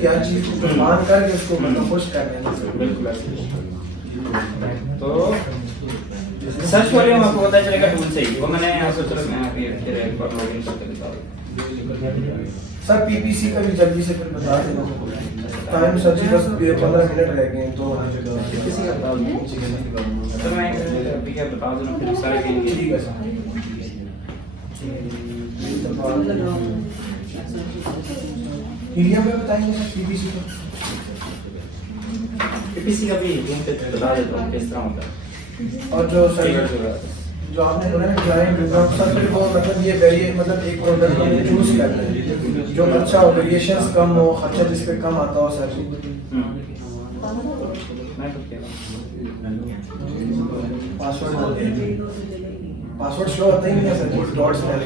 की हर चीज को कुर्बान करके उसको मतलब खुश करना है। बिल्कुल ऐसे। तो सर्च वॉल्यूम आपको पता चलेगा टूल से ही, वो मैंने यहाँ सोच रहा मैं अभी फिर एक बार लॉगिन करके बता दूँ। सर पीपीसी का भी जल्दी से फिर बता देना, टाइम सच बस 15 मिनट रह गए हैं तो किसी का बता दूँ तो मैं अभी क्या बता दूँ फिर सारे कहीं ठीक है सर। हीलियम में बताएंगे सर पीपीसी का। पीपीसी का भी लिंक पे बता देता हूँ किस तरह होता है। और जो सर जो आपने बोला ना क्लाइंट सर फिर वो मतलब ये वेरिए मतलब एक प्रोडक्ट को चूज करना है जो अच्छा हो, वेरिएशंस कम हो, खर्चा जिस पे कम आता हो सर। पासवर्ड शो होता ही नहीं है सर, डॉट्स पहले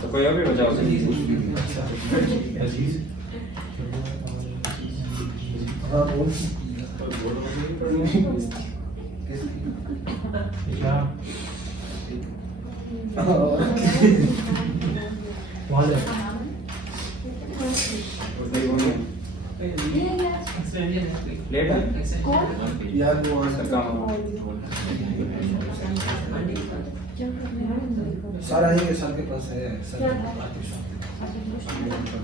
तो कोई और भी हो जाओ हाँ बोल लेट है यार वो काम सारा ही सर के पास है सर।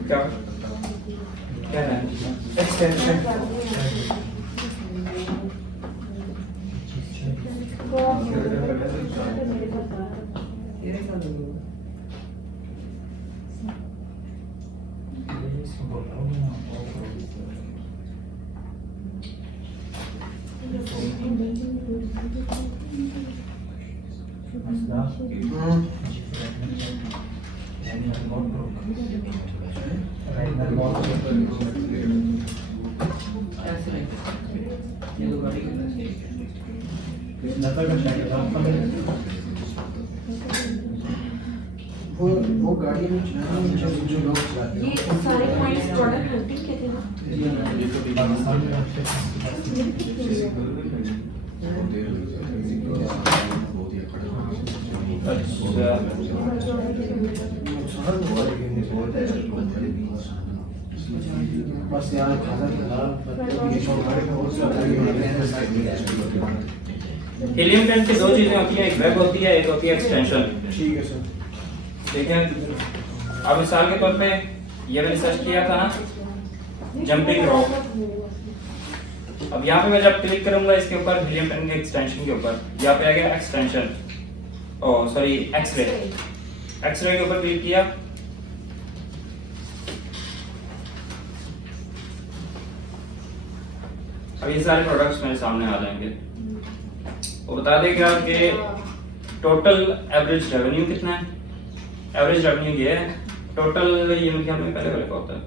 क्या क्या है एक्सटेंशन वो गाड़ी में चलाने जो लोग चलाते हैं ये सारे पॉइंट्स प्रोडक्ट रेटिंग के थे ना। बस यार खाना हीलियम टेंट की दो चीजें होती हैं, एक वेब होती है, एक होती है एक्सटेंशन। ठीक है सर। ठीक है, अब मिसाल के तौर पे ये मैंने सर्च किया था ना जंपिंग रॉक। अब यहाँ पे मैं जब क्लिक करूंगा इसके ऊपर हीलियम टेंट के एक्सटेंशन के ऊपर, यहाँ पे आ गया एक्सटेंशन, ओ सॉरी एक्सरे। एक्सरे के ऊपर क्लिक किया, अब ये सारे प्रोडक्ट्स मेरे सामने आ जाएंगे। वो बता देगा कि टोटल एवरेज रेवेन्यू कितना है। एवरेज रेवेन्यू ये है, टोटल ये मेरे ख्याल में पहले वाले का होता है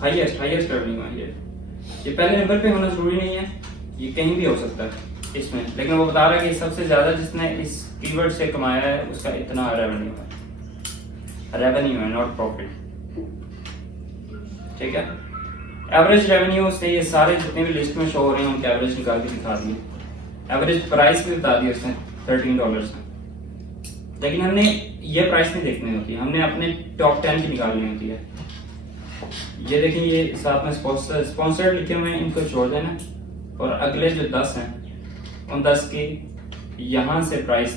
हाईएस्ट रेवेन्यू है ये पहले नंबर पे होना जरूरी नहीं है, ये कहीं भी हो सकता है इसमें, लेकिन वो बता रहा है कि सबसे ज्यादा जिसने इस कीवर्ड से कमाया है उसका इतना रेवेन्यू है, नॉट प्रॉफिट। ठीक है, एवरेज रेवेन्यू से ये सारे जितने भी लिस्ट में शो हो रहे हैं उनके एवरेज निकाल के दिखा दिए। एवरेज प्राइस भी बता दी उसने $13 है, लेकिन हमने ये प्राइस नहीं देखनी होती, हमने अपने टॉप 10 की निकालनी होती है। ये देखिए, ये साथ में स्पॉन्सर्ड लिखे हुए हैं, इनको छोड़ देना और अगले जो 10 हैं उन 10 की यहाँ से प्राइस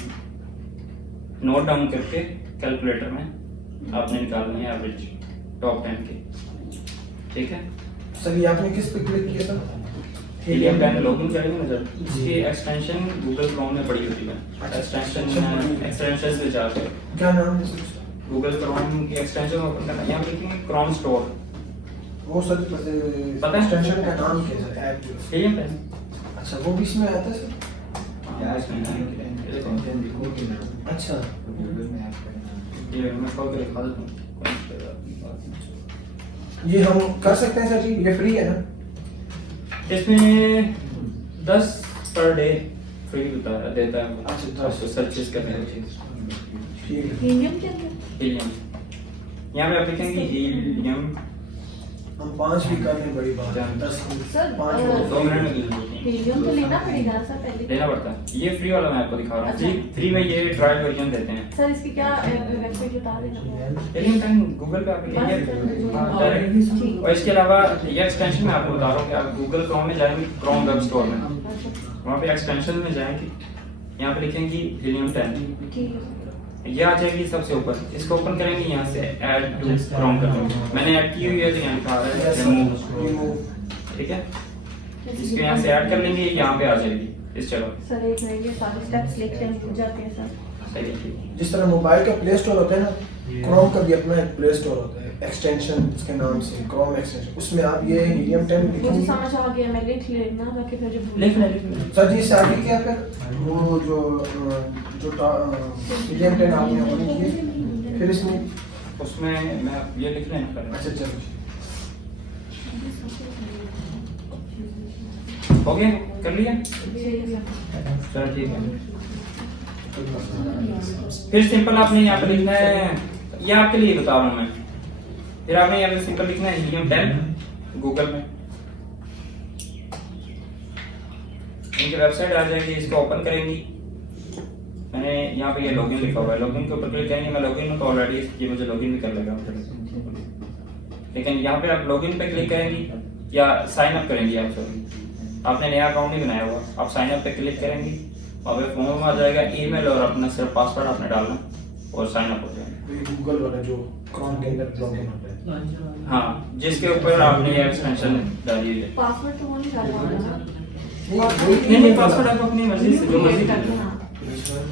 नोट डाउन करके कैलकुलेटर में आपने निकालनी है एवरेज टॉप 10 की। ठीक है सर, ये आपने किस पे क्लिक किया था? हीलियम टेंट लॉगिन करेंगे ना जब, इसकी एक्सटेंशन गूगल क्रोम में पड़ी होती है। एक्सटेंशन से जाकर क्या नाम है सर? गूगल क्रोम की एक्सटेंशन ओपन करना, यहाँ पे लिखेंगे क्रोम स्टोर। वो सर पता है एक्सटेंशन का नाम क्या है सर? ऐप जो हीलियम टेंट। अच्छा, वो भी इसमें आता है सर? अच्छा, ये मैं खोल के दिखा देता हूँ। ये हम कर सकते हैं सर जी? ये फ्री है ना? इसमें 10 पर डे फ्री देता है। अच्छा, तो सर्चेस करने की चीज ठीक है। हीलियम के अंदर हीलियम, यहाँ पे आप लिखेंगे हीलियम हम 5 भी कर लें बड़ी बात है, 10 सर, 5 2 मिनट में मिल जाती है। हीलियम तो लेना पड़ेगा ना सर पहले? लेना पड़ता है। ये फ्री वाला मैं आपको दिखा रहा हूँ। अच्छा। फ्री में ये ट्रायल वर्जन देते हैं। सर इसकी क्या वेबसाइट बता देना? लेकिन टाइम गूगल पे आप ये डायरेक्ट। और इसके अलावा ये एक्सटेंशन मैं आपको बता रहा हूँ कि आप गूगल क्रोम में जाएंगे, क्रोम वेब स्टोर में, वहाँ पे एक्सटेंशन में जाएंगे, यहाँ पे लिखेंगे हीलियम 10, ठीक है। ये आ जाएगी सबसे ऊपर। इसको ओपन करेंगे, यहाँ से ऐड टू क्रोम कर देंगे। मैंने ऐड की हुई है तो यहाँ लिखा आ रहा है रिमूव, ठीक है। इसको यहाँ से ऐड कर लेंगे, यहाँ पे आ जाएगी इस जगह। सर एक मिनट, ये सारे स्टेप्स लिख लें, भूल जाते हैं सर। सही है, ठीक है। जिस तरह मोबाइल का प्ले स्टोर होता है ना, क्रोम का भी अपना एक प्ले स्टोर होता है, एक्सटेंशन उसके नाम से क्रोम एक्सटेंशन। उसमें आप ये हीलियम 10 मुझे लिखेंगे। समझ आ गया, मैं लिख लेना ताकि फिर जो भूल लिख जाए। ले। सर जी इससे आगे क्या कर वो जो हीलियम 10 आपने ओपन किए, फिर इसमें उसमें मैं ये लिख लेना पड़ेगा। अच्छा चलो हो गया, कर लिया, ठीक है। चलो ठीक है। फिर सिंपल आपने यहाँ पे लिखना है, ये आपके लिए बता रहा हूँ मैं। फिर आपने यहाँ पे सिंपल लिखना है हीलियम 10 गूगल में, इनकी वेबसाइट आ जाएगी, इसको ओपन करेंगी। मैंने यहाँ पे ये लॉगिन लिखा हुआ है, लॉगिन के ऊपर क्लिक करेंगे। मैं लॉगिन हूँ तो ऑलरेडी ये मुझे लॉगिन भी कर लेगा, लेकिन यहाँ पे आप लॉगिन पे क्लिक करेंगी या साइन अप करेंगी। आप सॉरी, आपने नया अकाउंट नहीं बनाया हुआ, आप साइन अप पे क्लिक करेंगी, वहाँ पे फॉर्म आ जाएगा, ईमेल और अपना सिर्फ पासवर्ड आपने डालना और साइन अप हो जाएगा। ये गूगल वाला जो क्रोम के अंदर लॉगिन होता है, हाँ, जिसके ऊपर आपने ये एक्सटेंशन डाली है। पासवर्ड तो वो नहीं डालना होगा ना? नहीं, पासवर्ड आप अपनी मर्जी से जो मर्जी करें। हाँ।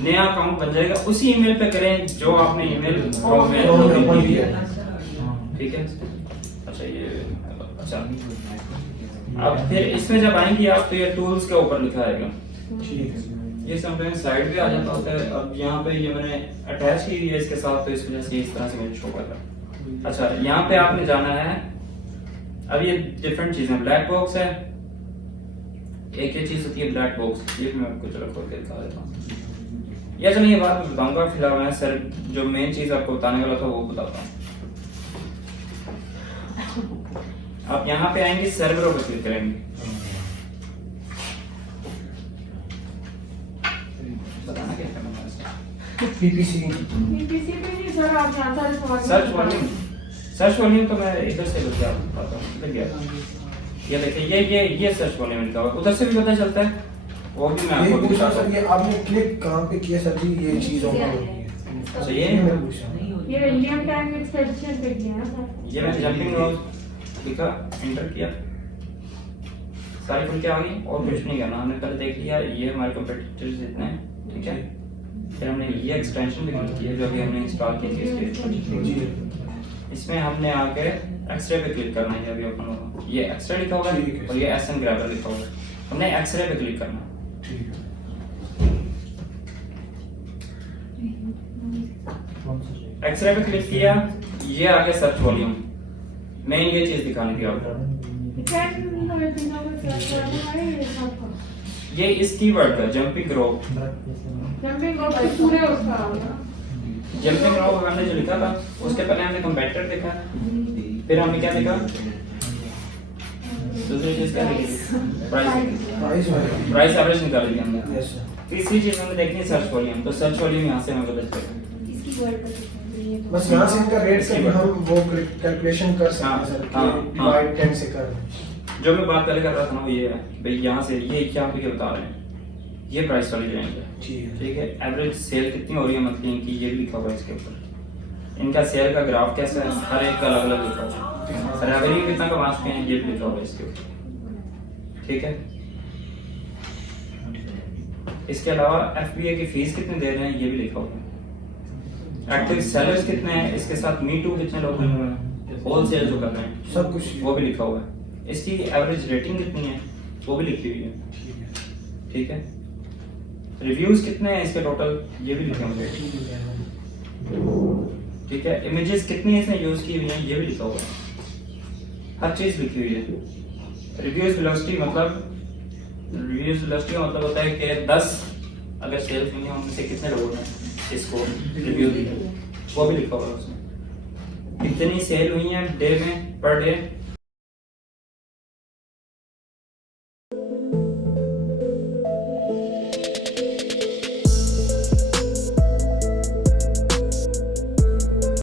नया अकाउंट बन जाएगा, उसी ईमेल पे करें जो आपने ईमेल क्रोम में ओपन किया है। ठीक है। अच्छा ये अच्छा, अब फिर इसमें जब आएंगी आप तो ये टूल्स के ऊपर लिखा आएगा। ठीक है। ये समटाइम्स साइड पे आ जाता होता है। अब यहाँ पे ये मैंने अटैच की हुई है इसके साथ, तो इस वजह से इस तरह से मुझे शो कर रहा है। अच्छा, यहाँ पे आपने जाना है, अब ये डिफरेंट चीजें, ब्लैक बॉक्स है, एक ये चीज होती है ब्लैक बॉक्स, ये भी मैं आपको चलो खोल के दिखा देता हूँ। या चलो ये बात मैं बताऊंगा, फिलहाल मैं सर जो मेन चीज आपको बताने वाला था वो बताता हूँ। आप यहाँ पे आएंगे, सर्वर पर क्लिक करेंगे, बताना क्या करना है इसका? पीपीसी पीपीसी पे नहीं सर, आप यहाँ सारे सवाल सर्च वॉल्यूम, सर्च वॉल्यूम तो मैं इधर से लेके आता हूँ, इधर गया। ये देखिए, ये सर्च वॉल्यूम लिखा हुआ है, उधर से भी पता चलता है, वो भी मैं ये आपको पूछा दिखा सर, ये आपने क्लिक कहाँ पे किया सर जी? ये चीज ओपन होगी है। अच्छा, ये मैं पूछा ये विलियम टैग एक्सटेंशन पे किया है सर। ये मैंने जंपिंग रोज लिखा, एंटर किया, सारी खुल के आ गई और कुछ नहीं करना। हमने पहले देख लिया ये हमारे कंपटीटर्स इतने हैं, ठीक है। फिर हमने ये एक्सटेंशन भी क्लिक किया जो अभी हमने इंस्टॉल की थी जी। इसमें हमने आके एक्सरे पे क्लिक करना है, अभी ओपन होगा, ये एक्सरे लिखा होगा ठीक है। और ये एसएन ग्रैबर लिखा होगा, हमने एक्सरे पे क्लिक करना है। ठीक है। एक्सरे पे क्लिक किया, ये आ गया सर्च वॉल्यूम, मेन ये चीज दिखाने थी आपको। ये इस कीवर्ड का जंपिंग रोप, जंपिंग रोप पूरे उसका जंपिंग रोप हमने जो लिखा था उसके पहले हमने कंपैरेटर देखा, फिर हमने क्या देखा, दूसरी चीज क्या देखी, प्राइस है। प्राइस एवरेज निकाल लिया हमने। Yes sir. तीसरी चीज हमने देखनी है सर्च वॉल्यूम, तो सर्च वॉल्यूम यहाँ से हमें पता चलेगा। इसकी वर्ड पर बस यहाँ से इनका रेट से भी हम वो कैलकुलेशन कर सकते हैं सर हाँ, कि डिवाइड 10 से कर। जो मैं बात पहले कर रहा था ना वो ये है भाई, यहाँ से ये क्या पे क्या बता रहे हैं, ये प्राइस वाली रेंज है, ठीक है। एवरेज सेल कितनी हो रही है मंथली इनकी, ये भी लिखा हुआ है इसके ऊपर। इनका सेल का ग्राफ कैसा है, हर एक का अलग अलग लिखा हुआ है। रेवेन्यू कितना कमा चुके हैं ये भी लिखा हुआ है इसके ऊपर, ठीक है। इसके अलावा एफबीए की फीस कितने दे रहे हैं ये भी लिखा हुआ है। एक्टिव सेलर्स कितने हैं, इसके साथ मी टू कितने लोग हैं, होल सेल जो कर रहे हैं सब कुछ वो भी लिखा हुआ है। इसकी एवरेज रेटिंग कितनी है वो भी लिखी हुई है, ठीक है। रिव्यूज कितने हैं इसके टोटल ये भी लिखे हुए हैं, ठीक है। इमेजेस कितनी है इसने यूज की हुई है ये भी लिखा हुआ है, हर चीज लिखी हुई है। रिव्यूज वेलोसिटी मतलब होता है कि 10 अगर सेल्स हुई है उनमें से कितने लोगों ने इसको रिव्यू दिया वो भी लिखा हुआ है उसमें। कितनी सेल हुई है डे में, पर डे